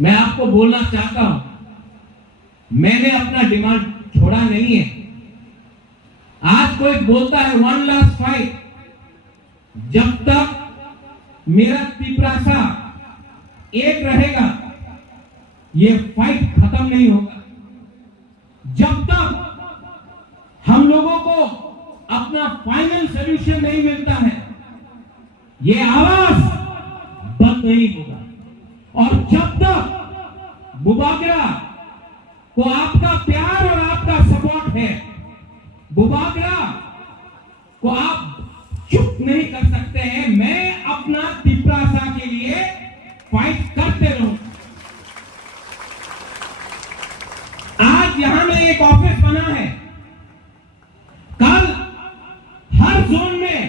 मैं आपको बोलना चाहता हूं, मैंने अपना डिमांड छोड़ा नहीं है। आज कोई बोलता है 1 लास्ट फाइट, जब तक मेरा तिपरासा एक रहेगा ये फाइट खत्म नहीं होगा। जब तक हम लोगों को अपना फाइनल सॉल्यूशन नहीं मिलता है, ये आवाज बंद नहीं होगा। और जब तक बुबागरा को आपका प्यार और आपका सपोर्ट है, बुबागरा को आप चुप नहीं कर सकते हैं। मैं अपना तिपरासा के लिए फाइट करते रहूं। आज यहां में एक ऑफिस बना है, कल हर जोन में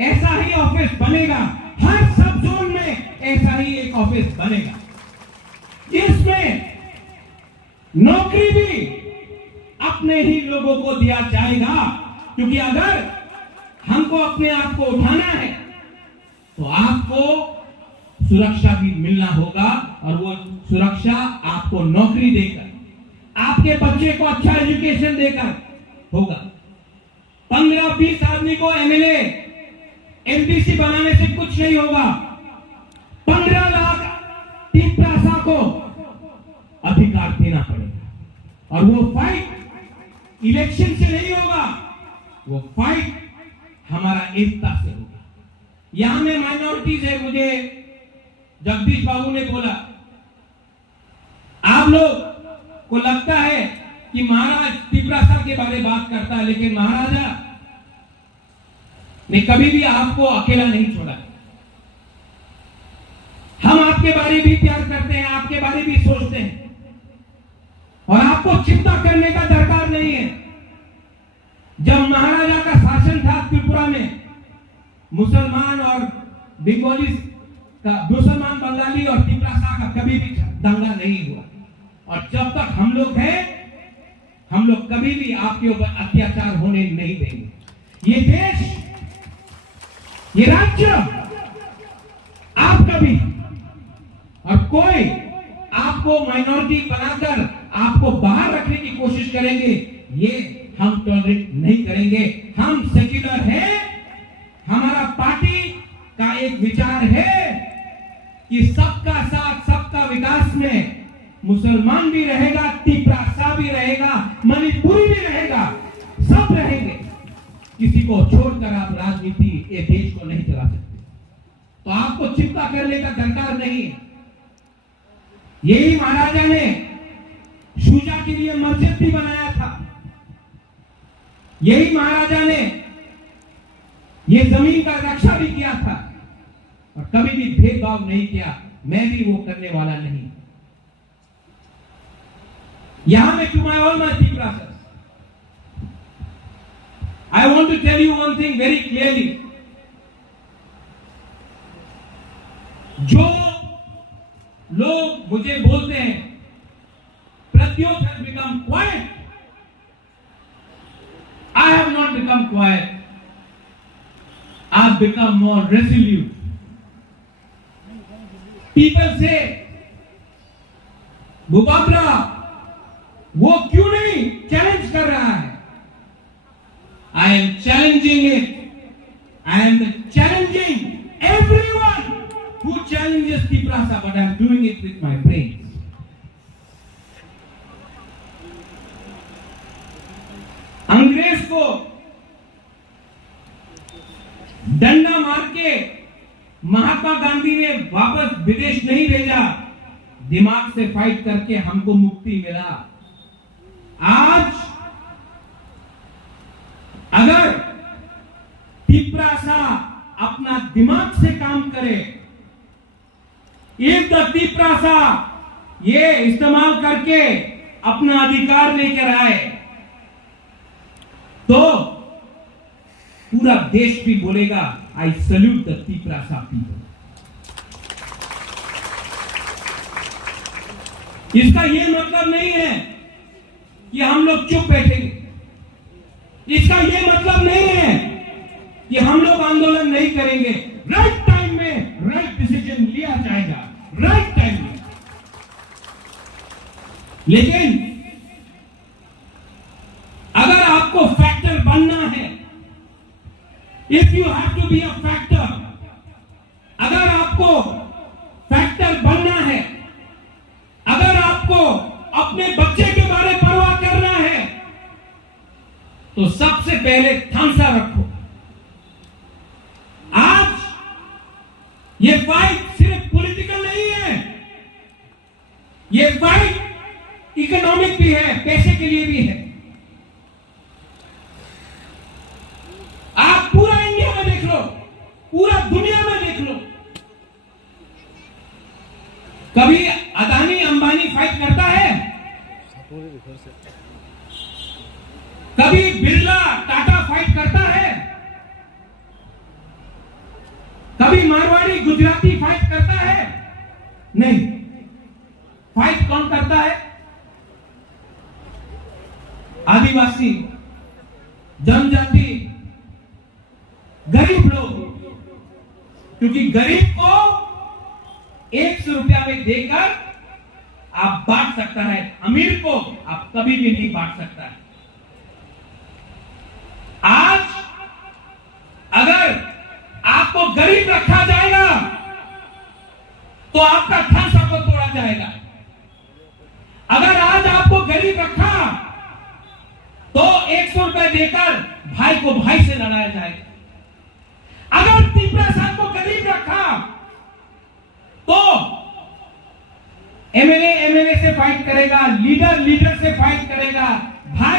ऐसा ही ऑफिस बनेगा, हर सब जोन में ऐसा ही एक ऑफिस बनेगा। इसमें नौकरी भी अपने ही लोगों को दिया जाएगा, क्योंकि अगर हमको अपने आप को उठाना है तो आपको सुरक्षा भी मिलना होगा, और वो सुरक्षा आपको नौकरी देकर, आपके बच्चे को अच्छा एजुकेशन देकर होगा। 15-20 आदमी को एमएलए एमपीसी बनाने से कुछ नहीं होगा। 15 लाख तिपरासा को अधिकार देना पड़ेगा, और वो फाइट इलेक्शन से नहीं होगा, वो फाइट हमारा एकता से होगा। यहां में माइनॉरिटीज है, मुझे जगदीश बाबू ने बोला, आप लोग को लगता है कि महाराज तिपरासा के बारे में बात करता है, लेकिन महाराजा ने कभी भी आपको अकेला नहीं छोड़ा। हम आपके बारे में भी प्यार करते हैं, आपके बारे में भी सोचते हैं, और आपको चिंता करने का दरकार नहीं है। जब महाराजा का शासन था त्रिपुरा में, मुसलमान और बंगाली का, मुसलमान बंगाली और तिपरासा का कभी भी दंगा नहीं हुआ। और जब तक हम लोग हैं, हम लोग कभी भी आपके ऊपर अत्याचार होने नहीं देंगे। ये देश, ये राज्य आपका भी, और कोई आपको माइनॉरिटी बनाकर आपको बाहर रखने की कोशिश करेंगे, ये हम टॉलरेट नहीं करेंगे। हम सेक्युलर हैं, हमारा पार्टी का एक विचार है कि सबका साथ सबका विकास में मुसलमान भी रहेगा, तिपरासा भी रहेगा, मणिपुरी भी रहेगा, सब रहेंगे। किसी को छोड़कर आप राजनीति ये देश को नहीं चला सकते, तो आपको चिंता करने का दरकार नहीं है। यही महाराजा ने शुजा के लिए मस्जिद भी बनाया था, यही महाराजा ने ये जमीन का रक्षा भी किया था, और कभी भी भेदभाव नहीं किया। मैं भी वो करने वाला नहीं। यहां में टू माय ऑल माय तिपरासas, I want to tell you one thing very clearly. जो लोग मुझे बोलते हैं प्रत्युत has become quiet, I have not become quiet. I have become more resolute. People say, Bubagra वो क्यों नहीं चैलेंज कर रहा है? I am challenging it. I am challenging everyone who challenges Tiprasa, but I am doing it with my brains. अंग्रेज को डंडा मार के महात्मा गांधी ने वापस विदेश नहीं भेजा, दिमाग से फाइट करके हमको मुक्ति मिला। आज अगर तिपरासा अपना दिमाग से काम करे, एक तिपरासा ये इस्तेमाल करके अपना अधिकार लेकर आए, तो पूरा देश भी बोलेगा I salute the Tiprasa people. इसका यह मतलब नहीं है कि हम लोग चुप बैठेंगे, इसका यह मतलब नहीं है कि हम लोग आंदोलन नहीं करेंगे। राइट टाइम में राइट डिसीजन लिया जाएगा, राइट टाइम में। लेकिन अगर आपको फैक्टर बनना है, if you have to be a factor, अगर आपको फैक्टर बनना है, अगर आपको अपने बच्चे के बारे में परवाह करना है, तो सबसे पहले थामसा रखो। आज ये फाइट सिर्फ पॉलिटिकल नहीं है, ये फाइट इकोनॉमिक भी है, पैसे के लिए भी है। आप पूरा इंडिया में देख लो, पूरा दुनिया में देख लो, कभी अदानी अंबानी फाइट करता है? कभी बिरला टाटा फाइट करता है? कभी मारवाड़ी गुजराती फाइट करता है? नहीं। फाइट कौन करता है? आदिवासी, जनजाति, गरीब लोग। क्योंकि गरीब को 100 रुपया में देकर आप बांट सकता है, अमीर को आप कभी भी नहीं बांट सकता है। आज अगर आपको गरीब रखा जाएगा तो आपका थांसा को तोड़ा जाएगा। अगर आज आपको गरीब रखा तो 100 रुपए देकर भाई को भाई से लड़ाया जाएगा। अगर तिपरासाद को गरीब रखा तो एमएलए से फाइट करेगा, लीडर से फाइट करेगा, भाई